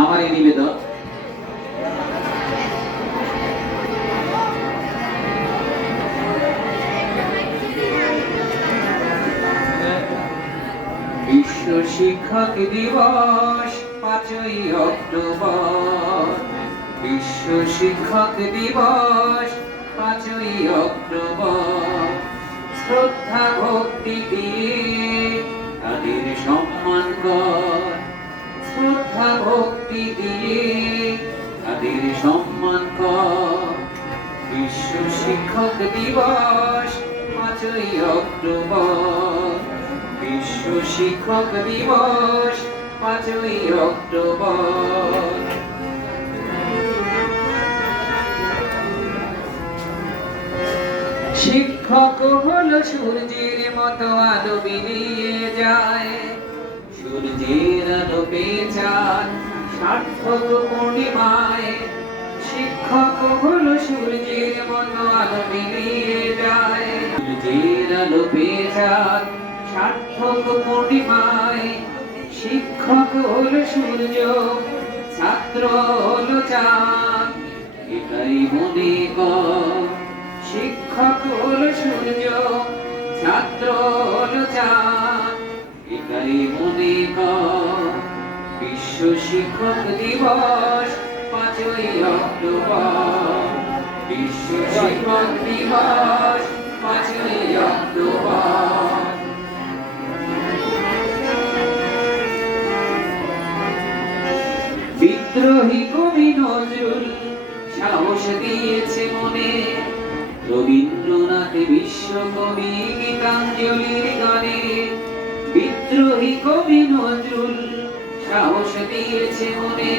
আমার এই নিবেদন। বিশ্ব শিক্ষক দিবস পাঁচই অক্টোবর। বিশ্ব শিক্ষক দিবস পাঁচই অক্টোবর। শ্রদ্ধা, ভক্তি দিয়ে শিক্ষক দিবস, পাঁচই অক্টোবর। বিশ্ব শিক্ষক দিবস, পাঁচই অক্টোবর। শিক্ষক হলো সূর্যের মতো আলো বিলিয়ে যায়। সূর্যের আলো পেয়ে চান সার্থক পূর্ণিমায়। পূর্ণিমায় শিক্ষক হলো সূর্য, ছাত্র হলো চাঁদ। এটাই মনে শিক্ষক হলো সূর্য, ছাত্র হলো চাঁদ। এটাই মনে বিশ্ব শিক্ষক দিবস পাঁচই অক্টোবর। শিক্ষক দিবস পাঁচই অক্টোবর বিদ্রোহী কবি নজরুল সাহস দিয়েছে মনে। রবীন্দ্রনাথ বিশ্বকবি গীতাঞ্জলির গানে। বিদ্রোহী কবি নজরুল সাহস দিয়েছে মনে।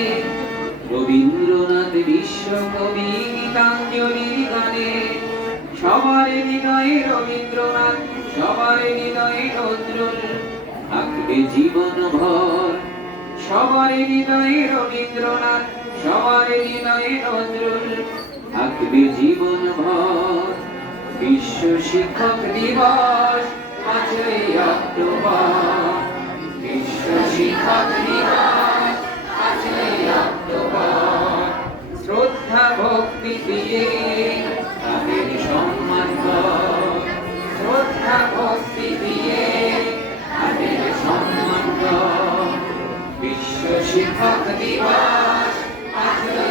রবীন্দ্রনাথ বিশ্বকবি গীতাঞ্জলির গানে। সবার হৃদয়ে রবীন্দ্রনাথ, সবার হৃদয়ে নজরুল থাকবে জীবন ভর সবার হৃদয়ে রবীন্দ্রনাথ, সবার হৃদয়ে নজরুল থাকবে জীবন ভর বিশ্ব শিক্ষক দিবস, পাঁচই অক্টোবর। দিয়ে তাদের সম্মান কর শ্রদ্ধা ভক্তি দিয়ে বিশ্ব শিক্ষক দিবস পাঁচই